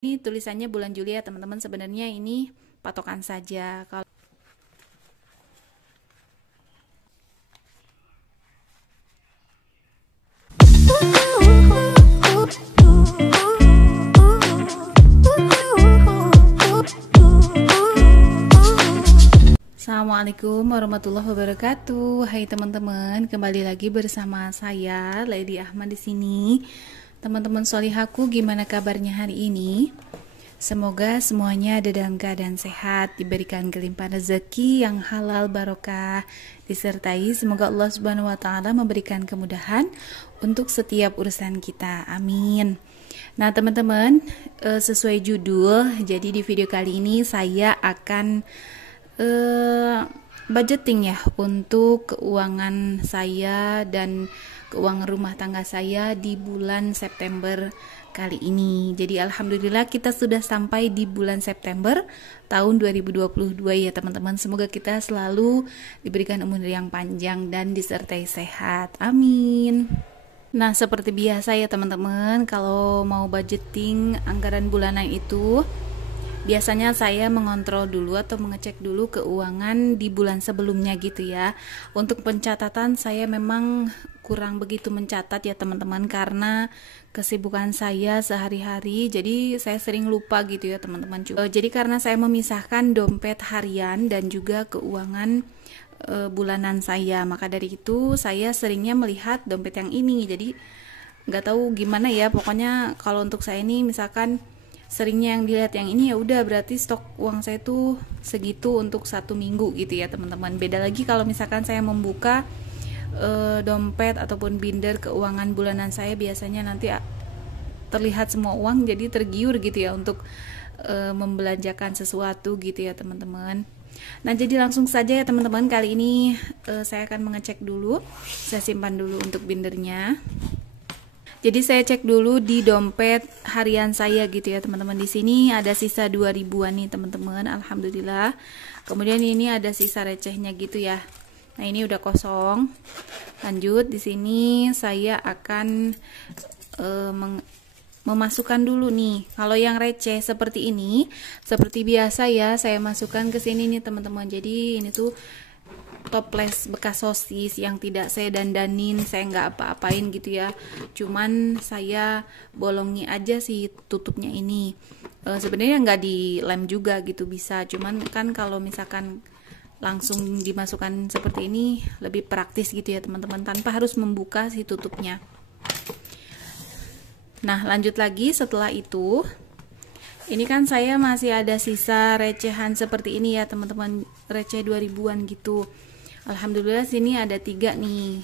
Ini tulisannya bulan Juli ya teman-teman, sebenarnya ini patokan saja. Kalau Assalamualaikum warahmatullahi wabarakatuh. Hai teman-teman, kembali lagi bersama saya Lady Ahmad di sini. Teman-teman solihaku, gimana kabarnya hari ini? Semoga semuanya ada dalam keadaan sehat, diberikan kelimpahan rezeki yang halal barokah, disertai semoga Allah Subhanahu wa taala memberikan kemudahan untuk setiap urusan kita. Amin. Nah, teman-teman, sesuai judul, jadi di video kali ini saya akan budgeting ya untuk keuangan saya dan keuangan rumah tangga saya di bulan September kali ini. Jadi alhamdulillah kita sudah sampai di bulan September tahun 2022 ya teman-teman. Semoga kita selalu diberikan umur yang panjang dan disertai sehat. Amin. Nah, seperti biasa ya teman-teman, kalau mau budgeting anggaran bulanan itu biasanya saya mengontrol dulu atau mengecek dulu keuangan di bulan sebelumnya gitu ya. Untuk pencatatan saya memang kurang begitu mencatat ya teman-teman, karena kesibukan saya sehari-hari, jadi saya sering lupa gitu ya teman-teman. Jadi karena saya memisahkan dompet harian dan juga keuangan bulanan saya, maka dari itu saya seringnya melihat dompet yang ini. Jadi nggak tahu gimana ya, pokoknya kalau untuk saya ini misalkan seringnya yang dilihat yang ini, ya udah berarti stok uang saya tuh segitu untuk 1 minggu gitu ya teman-teman. Beda lagi kalau misalkan saya membuka dompet ataupun binder keuangan bulanan saya, biasanya nanti terlihat semua uang, jadi tergiur gitu ya untuk membelanjakan sesuatu gitu ya teman-teman. Nah, jadi langsung saja ya teman-teman, kali ini saya akan mengecek dulu, saya simpan dulu untuk bindernya. Jadi saya cek dulu di dompet harian saya gitu ya teman-teman. Di sini ada sisa 2000-an nih teman-teman, alhamdulillah. Kemudian ini ada sisa recehnya gitu ya. Nah, ini udah kosong. Lanjut, di sini saya akan memasukkan dulu nih. Kalau yang receh seperti ini, seperti biasa ya, saya masukkan ke sini nih teman-teman. Jadi ini tuh toples bekas sosis yang tidak saya dandanin, saya nggak apa-apain gitu ya, cuman saya bolongi aja sih tutupnya ini. Sebenarnya nggak dilem juga gitu bisa, cuman kan kalau misalkan langsung dimasukkan seperti ini lebih praktis gitu ya teman-teman, tanpa harus membuka si tutupnya. Nah, lanjut lagi setelah itu, ini kan saya masih ada sisa recehan seperti ini ya teman-teman, receh 2000-an gitu. Alhamdulillah sini ada 3 nih.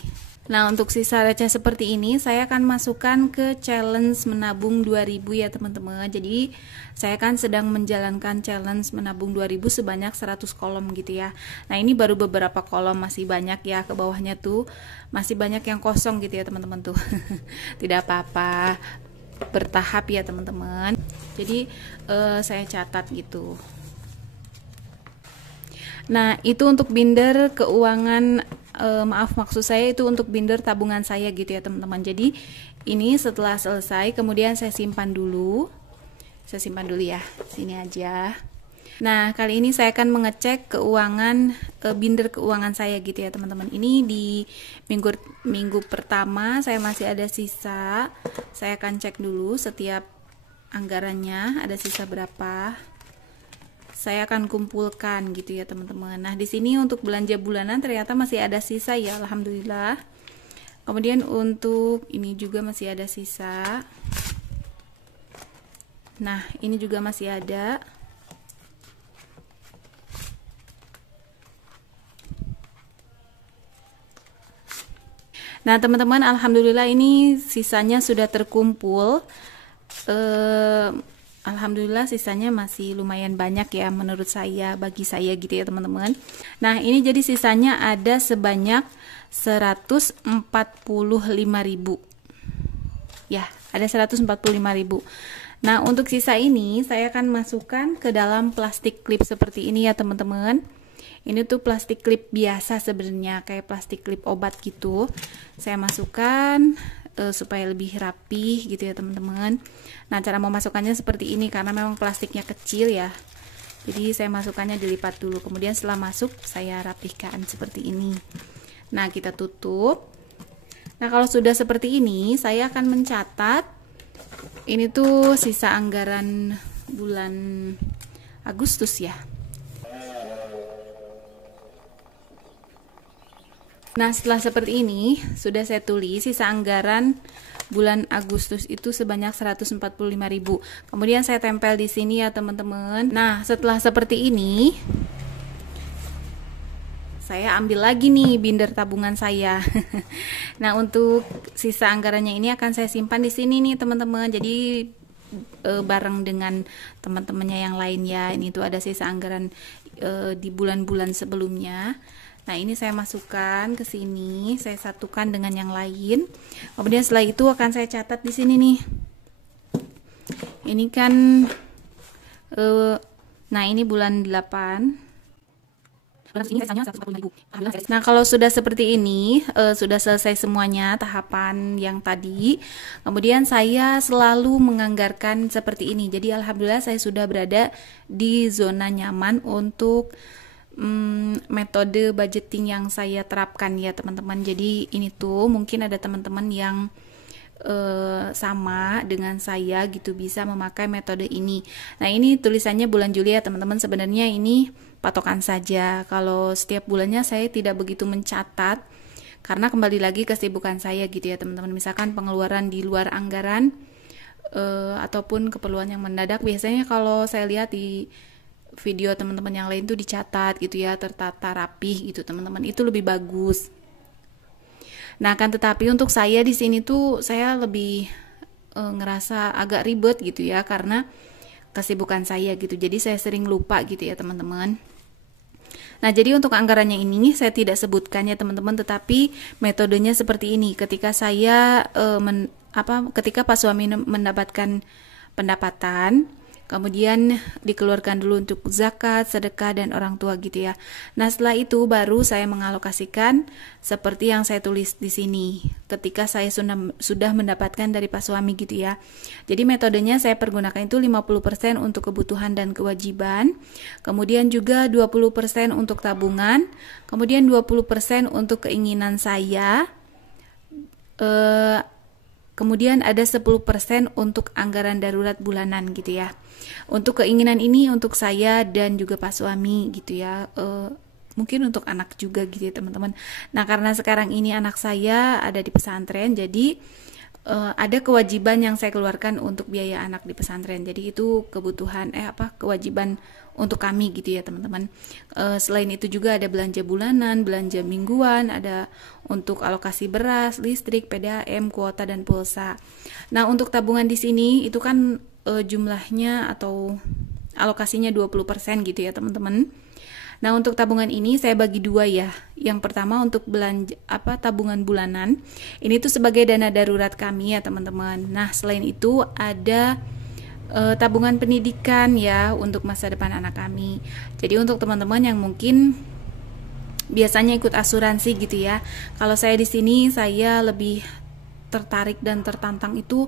Nah, untuk sisa receh seperti ini saya akan masukkan ke challenge menabung 2000 ya teman-teman. Jadi saya kan sedang menjalankan challenge menabung 2000 sebanyak 100 kolom gitu ya. Nah, ini baru beberapa kolom, masih banyak ya, ke bawahnya tuh masih banyak yang kosong gitu ya teman-teman tuh. Tidak apa-apa, bertahap ya teman-teman. Jadi saya catat gitu. Nah, itu untuk binder keuangan, maksud saya itu untuk binder tabungan saya gitu ya teman-teman. Jadi ini setelah selesai kemudian saya simpan dulu. Saya simpan dulu ya, sini aja. Nah, kali ini saya akan mengecek keuangan, binder keuangan saya gitu ya teman-teman. Ini di minggu pertama saya masih ada sisa. Saya akan cek dulu setiap anggarannya ada sisa berapa. Saya akan kumpulkan gitu ya teman-teman. Nah, di sini untuk belanja bulanan ternyata masih ada sisa ya, alhamdulillah. Kemudian untuk ini juga masih ada sisa. Nah, ini juga masih ada. Nah, teman-teman, alhamdulillah ini sisanya sudah terkumpul. Alhamdulillah sisanya masih lumayan banyak ya menurut saya, bagi saya gitu ya teman-teman. Nah, ini jadi sisanya ada sebanyak 145.000 ya, ada 145.000. Nah, untuk sisa ini saya akan masukkan ke dalam plastik klip seperti ini ya teman-teman. Ini tuh plastik klip biasa sebenarnya, kayak plastik klip obat gitu. Saya masukkan supaya lebih rapih gitu ya teman-teman. Nah, cara memasukkannya seperti ini karena memang plastiknya kecil ya. Jadi saya masukkannya dilipat dulu, kemudian setelah masuk saya rapihkan seperti ini. Nah, kita tutup. Nah, kalau sudah seperti ini, saya akan mencatat ini tuh sisa anggaran bulan Agustus ya. Nah, setelah seperti ini, sudah saya tulis sisa anggaran bulan Agustus itu sebanyak 145.000. Kemudian saya tempel di sini ya, teman-teman. Nah, setelah seperti ini, saya ambil lagi nih binder tabungan saya. Nah, untuk sisa anggarannya ini akan saya simpan di sini nih, teman-teman. Jadi bareng dengan teman-temannya yang lain ya. Ini tuh ada sisa anggaran di bulan-bulan sebelumnya. Nah, ini saya masukkan ke sini, saya satukan dengan yang lain. Kemudian setelah itu akan saya catat di sini nih. Ini kan nah, ini bulan 8. Nah, kalau sudah seperti ini, sudah selesai semuanya tahapan yang tadi. Kemudian saya selalu menganggarkan seperti ini. Jadi alhamdulillah saya sudah berada di zona nyaman untuk metode budgeting yang saya terapkan ya teman-teman. Jadi ini tuh mungkin ada teman-teman yang sama dengan saya gitu, bisa memakai metode ini. Nah, ini tulisannya bulan Juli ya teman-teman. Sebenarnya ini patokan saja. Kalau setiap bulannya saya tidak begitu mencatat karena kembali lagi kesibukan saya gitu ya teman-teman. Misalkan pengeluaran di luar anggaran ataupun keperluan yang mendadak, biasanya kalau saya lihat di video teman-teman yang lain tuh dicatat gitu ya, tertata rapih gitu teman-teman, itu lebih bagus. Nah, kan tetapi untuk saya di sini tuh saya lebih ngerasa agak ribet gitu ya karena kesibukan saya gitu. Jadi saya sering lupa gitu ya teman-teman. Nah, jadi untuk anggarannya ini saya tidak sebutkan ya teman-teman, tetapi metodenya seperti ini. Ketika saya ketika Pak suami mendapatkan pendapatan, kemudian dikeluarkan dulu untuk zakat, sedekah, dan orang tua gitu ya. Nah, setelah itu baru saya mengalokasikan seperti yang saya tulis di sini. Ketika saya sudah mendapatkan dari Pak suami gitu ya. Jadi metodenya saya pergunakan itu 50% untuk kebutuhan dan kewajiban. Kemudian juga 20% untuk tabungan. Kemudian 20% untuk keinginan saya. Kemudian ada 10% untuk anggaran darurat bulanan gitu ya. Untuk keinginan ini untuk saya dan juga Pak suami gitu ya. Mungkin untuk anak juga gitu ya teman-teman. Nah, karena sekarang ini anak saya ada di pesantren, jadi ada kewajiban yang saya keluarkan untuk biaya anak di pesantren. Jadi itu kebutuhan kewajiban untuk kami gitu ya teman-teman. Selain itu juga ada belanja bulanan, belanja mingguan, ada untuk alokasi beras, listrik, PDAM, kuota, dan pulsa. Nah, untuk tabungan di sini itu kan jumlahnya atau alokasinya 20% gitu ya teman-teman. Nah, untuk tabungan ini saya bagi dua ya. Yang pertama untuk belanja tabungan bulanan. Ini tuh sebagai dana darurat kami ya teman-teman. Nah, selain itu ada tabungan pendidikan ya untuk masa depan anak kami. Jadi untuk teman-teman yang mungkin biasanya ikut asuransi gitu ya. Kalau saya di sini saya lebih tertarik dan tertantang itu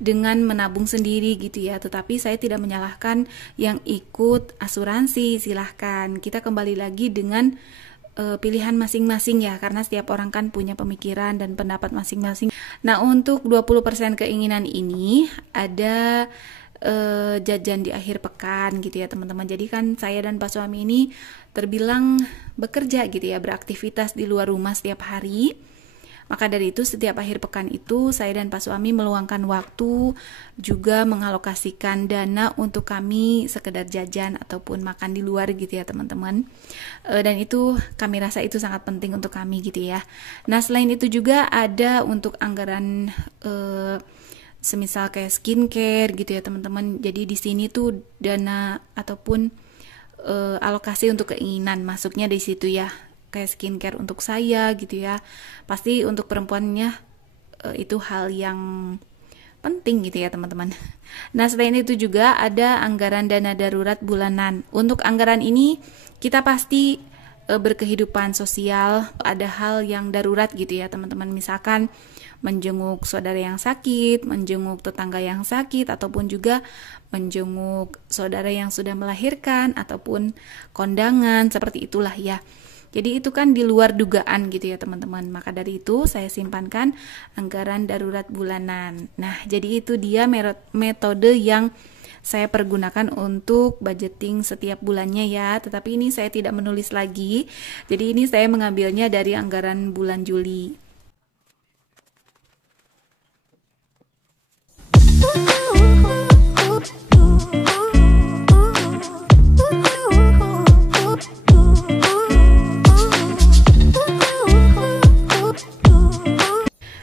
dengan menabung sendiri gitu ya. Tetapi saya tidak menyalahkan yang ikut asuransi, silahkan. Kita kembali lagi dengan pilihan masing-masing ya, karena setiap orang kan punya pemikiran dan pendapat masing-masing. Nah, untuk 20% keinginan ini ada jajan di akhir pekan gitu ya teman-teman. Jadi kan saya dan Pak suami ini terbilang bekerja gitu ya, beraktivitas di luar rumah setiap hari. Maka dari itu setiap akhir pekan itu saya dan Pak suami meluangkan waktu juga mengalokasikan dana untuk kami sekedar jajan ataupun makan di luar gitu ya teman-teman. Dan itu kami rasa itu sangat penting untuk kami gitu ya. Nah, selain itu juga ada untuk anggaran semisal kayak skincare gitu ya teman-teman. Jadi di sini tuh dana ataupun alokasi untuk keinginan masuknya di situ ya. Kayak skincare untuk saya gitu ya. Pasti untuk perempuannya itu hal yang penting gitu ya teman-teman. Nah, selain itu juga ada anggaran dana darurat bulanan. Untuk anggaran ini kita pasti berkehidupan sosial, ada hal yang darurat gitu ya teman-teman, misalkan menjenguk saudara yang sakit, menjenguk tetangga yang sakit, ataupun juga menjenguk saudara yang sudah melahirkan, ataupun kondangan, seperti itulah ya. Jadi itu kan di luar dugaan gitu ya teman-teman. Maka dari itu saya simpankan anggaran darurat bulanan. Nah, jadi itu dia metode yang saya pergunakan untuk budgeting setiap bulannya ya. Tetapi ini saya tidak menulis lagi. Jadi ini saya mengambilnya dari anggaran bulan Juli.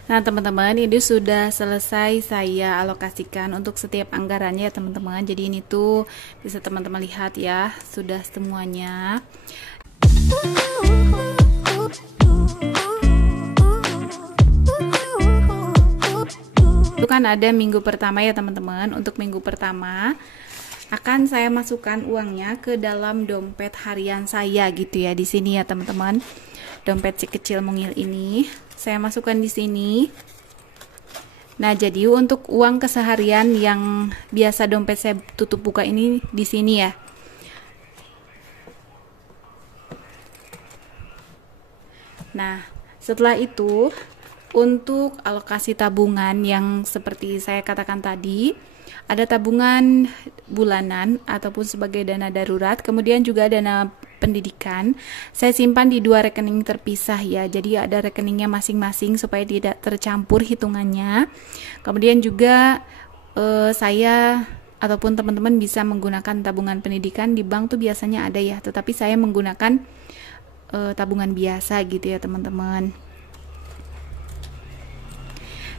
Nah teman-teman, ini sudah selesai saya alokasikan untuk setiap anggarannya ya teman-teman. Jadi ini tuh bisa teman-teman lihat ya, sudah semuanya. Itu kan ada minggu pertama ya teman-teman. Untuk minggu pertama akan saya masukkan uangnya ke dalam dompet harian saya gitu ya, di sini ya teman-teman. Dompet si kecil mungil ini saya masukkan di sini. Nah, jadi untuk uang keseharian yang biasa dompet saya tutup buka ini di sini ya. Nah, setelah itu untuk alokasi tabungan yang seperti saya katakan tadi, ada tabungan bulanan ataupun sebagai dana darurat, kemudian juga dana pendidikan. Saya simpan di 2 rekening terpisah ya, jadi ada rekeningnya masing-masing supaya tidak tercampur hitungannya. Kemudian juga saya ataupun teman-teman bisa menggunakan tabungan pendidikan di bank tuh biasanya ada ya, tetapi saya menggunakan tabungan biasa gitu ya teman-teman.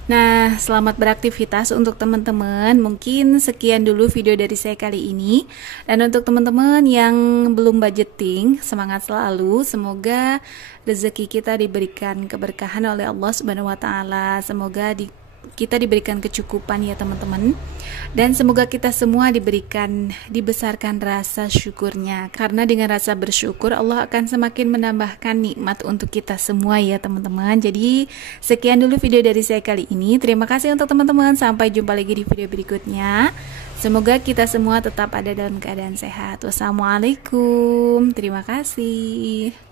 Nah, selamat beraktivitas untuk teman-teman. Mungkin sekian dulu video dari saya kali ini. Dan untuk teman-teman yang belum budgeting, semangat selalu. Semoga rezeki kita diberikan keberkahan oleh Allah Subhanahu wa taala. Semoga kita diberikan kecukupan ya teman-teman, dan semoga kita semua dibesarkan rasa syukurnya, karena dengan rasa bersyukur Allah akan semakin menambahkan nikmat untuk kita semua ya teman-teman. Jadi sekian dulu video dari saya kali ini. Terima kasih untuk teman-teman, sampai jumpa lagi di video berikutnya. Semoga kita semua tetap ada dalam keadaan sehat. Wassalamualaikum, terima kasih.